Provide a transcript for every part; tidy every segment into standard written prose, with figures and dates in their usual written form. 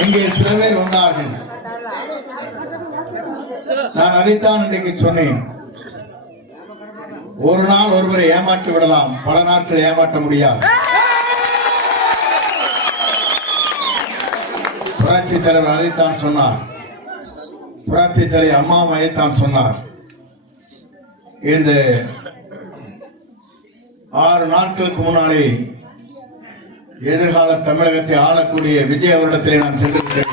இங்கே சில பேர் வந்தார்கள். நான் அதைத்தான் இன்றைக்கு சொன்னேன். ஒரு நாள் ஒருவரை ஏமாற்றி விடலாம், பல நாட்கள் ஏமாற்ற முடியாது. புரட்சி தலைவர் அதைத்தான் சொன்னார். புரட்சி தலைவர் அம்மாவும் அதைத்தான் சொன்னார். இந்த 6 நாட்களுக்கு முன்னாலே எதிர்கால தமிழகத்தை ஆளக்கூடிய விஜய் அவரிடத்திலே நான் சென்றிருக்கிறேன்.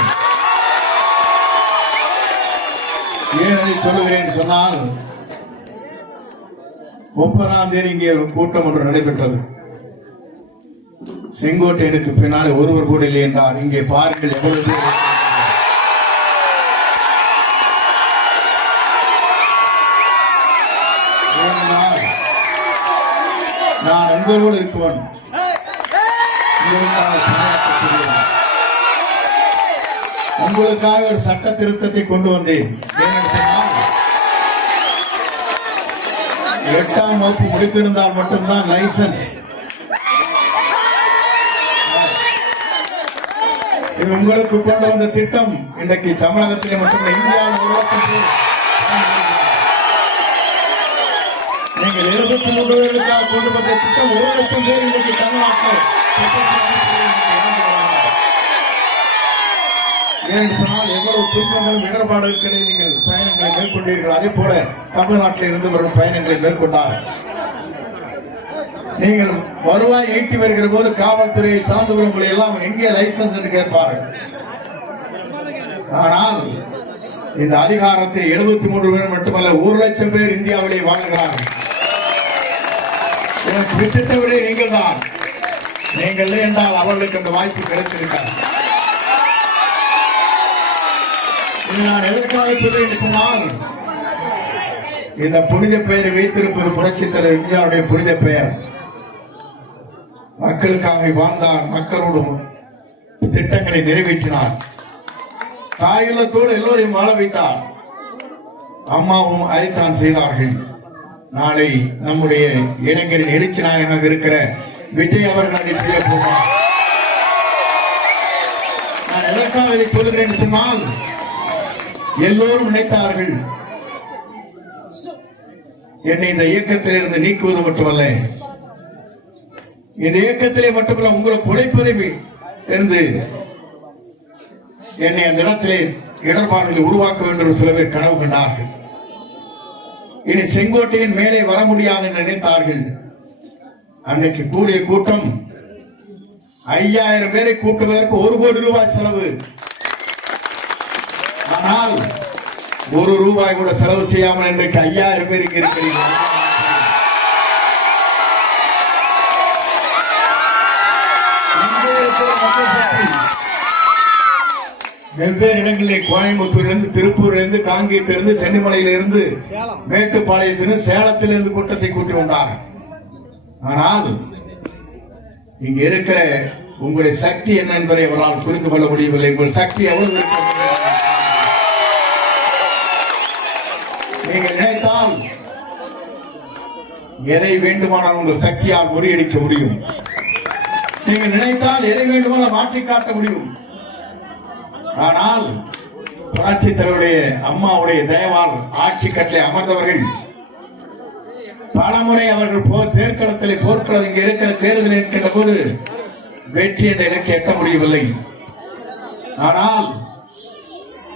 ஏன் அதை சொல்லுகிறேன் சொன்னால், 30ஆம் தேதி இங்கே ஒரு கூட்டம் ஒன்று நடைபெற்றது. செங்கோட்டையனுக்கு பின்னாலே ஒருவர் கூட இல்லை என்றார். இங்கே பாருங்கள் எவ்வளவு பேர். நான் அன்போடு இருக்குவன். உங்களுக்காக ஒரு சட்ட திருத்தத்தை கொண்டு வந்தேன். 8ஆம் வகுப்பு முடித்திருந்தால் மட்டும்தான் லைசன்ஸ். இது உங்களுக்கு கொண்டு வந்த திட்டம் இன்றைக்கு தமிழகத்திலே மட்டும் இந்தியாவில் நீங்கள் 73 பேருக்காக கொண்டு வந்த திட்டம் 1 லட்சம் பேர் இன்றைக்கு தமிழ்நாட்டில். ஏன்னு சொன்னால் எவ்வளவு துன்பங்களும் இடர்பாடுகளை நீங்கள் பயணங்களை மேற்கொண்டீர்கள். அதே போல தமிழ்நாட்டில் இருந்து வரும் பயணங்களை மேற்கொண்டார். நீங்கள் வருவாய் ஈட்டி வருகிற போது காவல்துறையை சார்ந்தவர்களை எல்லாம் எங்கே லைசன்ஸ் என்று கேட்பார்கள். ஆனால் இந்த அதிகாரத்தை 73 பேர் மட்டுமல்ல 1 லட்சம் பேர் இந்தியாவிலே வாழ்கிறார்கள். விட்டுவிட நீங்கள் தான். நீங்கள் என்றால் அவர்களுக்கு அந்த வாய்ப்பு கிடைத்திருக்காது. நான் எதற்காக சொல்றேன் சொன்னால், இந்த புனித பெயரை வைத்திருப்பது புரட்சி தலைவர் எம்ஜிஆருடைய புனித பெயர். மக்களுக்காக வாழ்ந்தார், மக்களோடு திட்டங்களை நிறைவேற்றினார், தாயுள்ளத்தோடு எல்லோரையும் வாழ வைத்தார். அம்மாவும் அதைத்தான் செய்தார்கள். நாளை நம்முடைய இளைஞரின் எழுச்சி நாயகனாக இருக்கிற விஜய் அவர்கள் அதை செய்ய போவார். நான் எதற்காக இதை சொல்கிறேன் சொன்னால், எல்லோரும் நினைத்தார்கள் என்னை இந்த இயக்கத்தில் இருந்து நீக்குவது மட்டுமல்ல, இந்த இயக்கத்திலே மட்டுமல்ல உங்களுக்கு உழைப்பதை இருந்து என்னை அந்த இடத்திலே இடர்பாடுகளை உருவாக்க வேண்டும் சில பேர் கனவு கண்டார்கள். இனி செங்கோட்டையின் மேலே வர முடியாது என்று நினைத்தார்கள். அன்னைக்கு கூடிய கூட்டம் 5000 பேரை கூட்டுவதற்கு 1 கோடி ரூபாய் செலவு. ஆனால் 1 ரூபாய் கூட செலவு செய்யாமல் இன்றைக்கு 5000 பேர் இங்கே இருக்கிறீர்கள். வெவ்வேறு இடங்களில் கோயம்புத்தூரிலிருந்து, திருப்பூரிலிருந்து, காங்கேயத்திலிருந்து, சென்னிமலையிலிருந்து, மேட்டுப்பாளையத்திலிருந்து, சேலத்திலிருந்து கூட்டத்தை கூட்டி வந்தார். ஆனால் இங்க இருக்கிற உங்களுடைய சக்தி என்ன என்பதை அவரால் புரிந்து கொள்ள முடியவில்லை. உங்கள் சக்தி எவ்வளவு நீங்கள் நினைத்தால் எதை வேண்டுமானால் உங்கள் சக்தியால் முறியடிக்க முடியும். நீங்கள் நினைத்தால் எதை வேண்டுமானால் மாற்றி காட்ட முடியும். ஆனால் புரட்சி தலைவருடைய அம்மாவுடைய தயவால் ஆட்சி கட்டளை அமர்ந்தவர்கள் பலமுறை அவர்கள் தேர்தலில் போர்க்களம் இங்கே இருக்கிற தேர்தல் இருக்கின்ற போது வெற்றி என்ற இலக்கை எட்ட முடியவில்லை. ஆனால்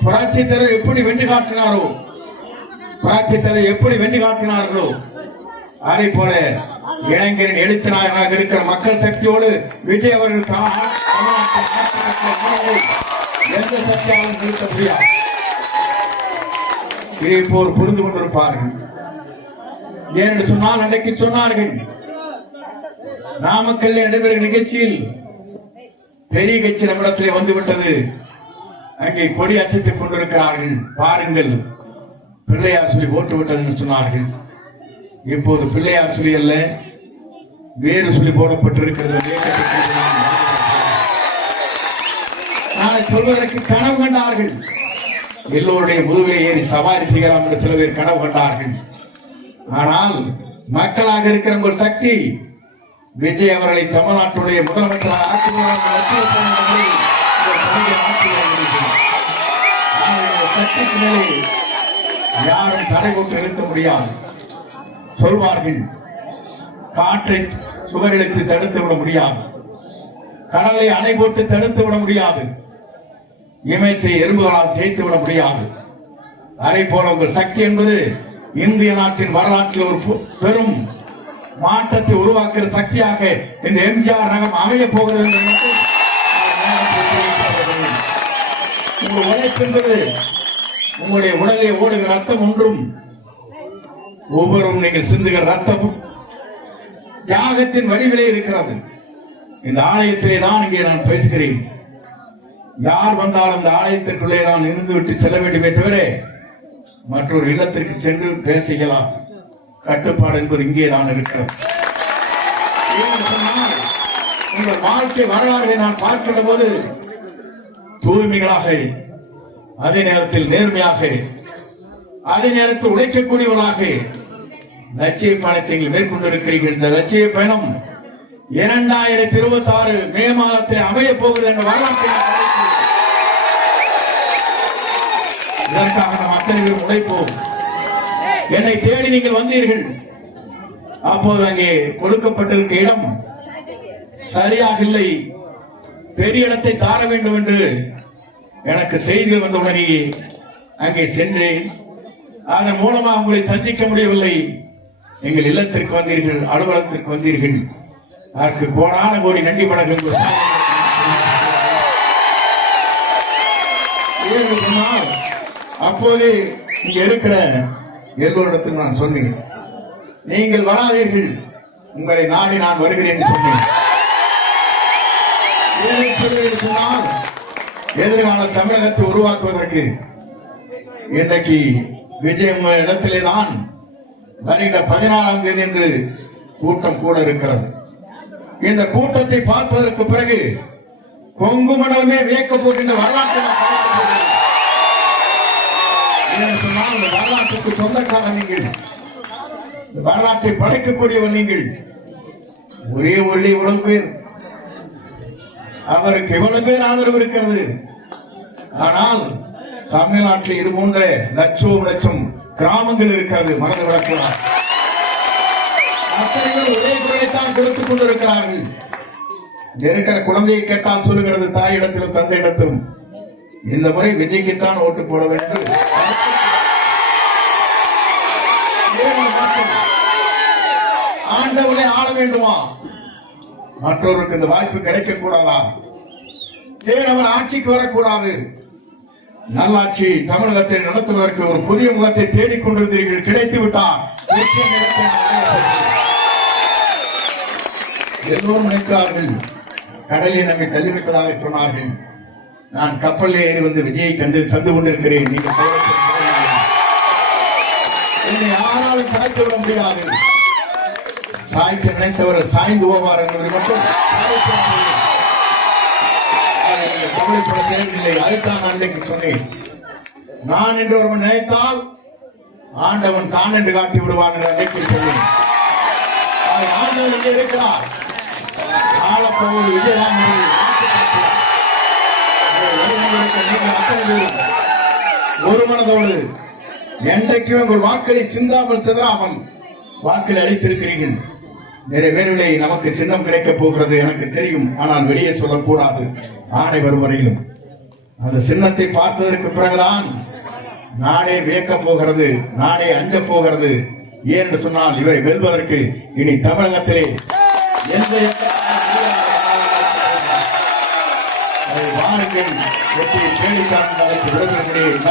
புரட்சி தலைவர் எப்படி வென்று காட்டினாரோ, புரட்சி தலைவர் எப்படி வென்று காட்டினார்களோ, அதே போல இளைஞரின் எழுத்து நாயகனாக இருக்கிற மக்கள் சக்தியோடு விஜய் அவர்கள் எந்த சக்தியாலும் நிறுத்த முடியாது. இதை போர் புரிந்து கொண்டிருப்பார்கள். ஏனென்று சொன்னால், அன்றைக்கு சொன்னார்கள், நாமக்கல் நடைபெறும் நிகழ்ச்சியில் பெரிய கட்சி நம்மிடத்திலே வந்துவிட்டது, அங்கே கொடி அசைத்துக் கொண்டிருக்கிறார்கள், பாருங்கள் பிள்ளையார் சொல்லி போட்டு விட்டது என்று சொன்னார்கள். இப்போது பிள்ளையார் சொல்லி அல்ல, வேறு சொல்லி போடப்பட்டிருக்கிறது. நாளை சொல்வதற்கு கனவு கண்டார்கள். எல்லோருடைய முதுகை ஏறி சவாரி செய்யலாம் என்று சில பேர் கனவு கண்டார்கள். ஆனால் மக்களாக இருக்கிற உங்கள் சக்தி விஜய் அவர்களை தமிழ்நாட்டுடைய முதலமைச்சராக ஆட்சி வெற்றிக்கு மேலே யாரும் தடை போட்டு நிறுத்த முடியாது. சொல்வார்கள், காற்றை சுவரிழுத்து தடுத்து விட முடியாது, கடலை அணை போட்டு தடுத்து விட முடியாது, இமயத்தை எறும்புகளால் தேய்த்து விட முடியாது. அதை போல உங்கள் சக்தி என்பது இந்திய நாட்டின் வரலாற்றில் ஒரு பெரும் மாற்றத்தை உருவாக்குற சக்தியாக இந்த எம்ஜிஆர் ரகம் அமைய போகிறது. உங்கள் உழைப்பு என்பது உங்களுடைய உடலை ஓடுகிற ரத்தம் ஒன்றும், ஒவ்வொரு நீங்கள் சிந்துகிற ரத்தமும் தியாகத்தின் வடிவிலே இருக்கிறது. இந்த ஆலயத்திலே தான் இங்கே நான் பேசுகிறேன். யார் வந்தாலும் இந்த ஆலயத்திற்குள்ளே தான் இருந்து விட்டு செல்ல வேண்டுமே தவிர மற்றொரு இல்லத்திற்கு சென்று பேசிக்கலாம். கட்டுப்பாடு என்பது இங்கே தான் இருக்கிறது. உங்கள் வாழ்க்கை வரலாறு நான் பார்க்கின்ற போது தூய்மைகளாக, அதே நேரத்தில் நேர்மையாக, அதே நேரத்தில் உழைக்கக்கூடியவர்களாக லட்சிய பயணத்தை மேற்கொண்டிருக்கிறீர்கள். இந்த லட்சிய பயணம் 2026 மே மாதத்தில் அமைய போகிறது என்ற வரலாற்றை இதற்காக நாம் அத்தனை பேரும் உழைப்போம். என்னை தேடி நீங்கள் வந்தீர்கள். அப்போது அங்கே கொடுக்கப்பட்டிருக்க இடம் சரியாக இல்லை, பெரிய இடத்தை தார வேண்டும் என்று எனக்கு செய்திகள் வந்த உடனே அங்கே சென்றேன். அதன் மூலமாக உங்களை சந்திக்க முடியவில்லை. எங்கள் இல்லத்திற்கு வந்தீர்கள், அலுவலகத்திற்கு வந்தீர்கள். அதற்கு கோடான கோடி நன்றி வணக்கங்கள். அப்போது இங்க இருக்கிற எல்லோரிடத்தில் நான் சொன்னேன், நீங்கள் வராதீர்கள், உங்களை நாடி நான் வருகிறேன் என்று சொன்னேன். சொன்னால் எதிர்கால தமிழகத்தை உருவாக்குவதற்கு இன்றைக்கு விஜயம் இடத்திலே தான் வருகிற 16ஆம் தேதி என்று கூட்டம் கூட இருக்கிறது. இந்த கூட்டத்தை பார்ப்பதற்கு பிறகு கொங்கு மண்டலமே வியக்க போகின்ற வரலாற்றை சொன்னால், இந்த வரலாற்றுக்கு சொந்தக்காரர் நீங்கள், வரலாற்றை படைக்கக்கூடியவர் நீங்கள். ஒரே ஒளி இவ்வளவு பேர், அவருக்கு இவ்வளவு பேர் ஆதரவு இருக்கிறது. ஆனால் தமிழ்நாட்டில் இது போன்ற லட்சம் கிராமங்கள் இருக்கிறது. மனது விளக்குவார் அத்தனை பேர் ஒரே குறையைத்தான் கொடுத்துக் கொண்டிருக்கிறார்கள். இருக்கிற குழந்தையை கேட்டால் சொல்லுகிறது தாயிடத்திலும் தந்தையிடத்திலும், இந்த முறை விஜய்க்குத்தான் ஓட்டு போட வேண்டும். ஆண்டவரை ஆள வேண்டுமா? மற்றவருக்கு இந்த வாய்ப்பு கிடைக்க கூடாதா? ஏன் அவர் ஆட்சிக்கு வரக்கூடாது? நல்லாட்சி தமிழகத்தை நடத்துவதற்கு ஒரு புதிய முகத்தை தேடிக் கொண்டிருந்தீர்கள், கிடைத்து விட்டார். எல்லோரும் நினைக்கிறார்கள் கடலில் நம்மை தள்ளிவிட்டதாக சொன்னார்கள். நான் கப்பலில் ஏறி வந்து விஜயை கண்டு சந்து கொண்டிருக்கிறேன். நீங்கள் என்னை யாராலும் சாய்த்து விட முடியாது. சாய்த்து நினைத்தவர் சாய்ந்து போவார் என்பதை மட்டும் கவலைப்பட தேவையில்லை. அதைத்தான் நான் இன்றைக்கு சொன்னேன். நான் என்று ஒருவன் நினைத்தால் ஆண்டவன் தான் என்று காட்டி விடுவான் என்று அன்றைக்கு சொன்னேன். ஆண்டவன் இங்கே இருக்கிறார். ஆளப்போவது விஜயதான் ஒரு மனதோடு என்றைக்கும் உங்கள் வாக்களை சிந்தாமல் சிதறாமல் வாக்கள் அளித்திருக்கிறீர்கள். நிறைவேறவில்லை. நமக்கு சின்னம் கிடைக்கப் போகிறது எனக்கு தெரியும். ஆனால் வெளியே சொல்லக்கூடாது. ஆணை வரும் வரையிலும் அந்த சின்னத்தை பார்த்ததற்கு பிறகுதான் நாடே வியக்கப் போகிறது, நாடே அஞ்ச போகிறது. ஏன் என்று சொன்னால் இவரை வெல்வதற்கு இனி தமிழகத்திலே எந்த வாருங்கள் வெற்றியை தேடித்தான் விடுதலை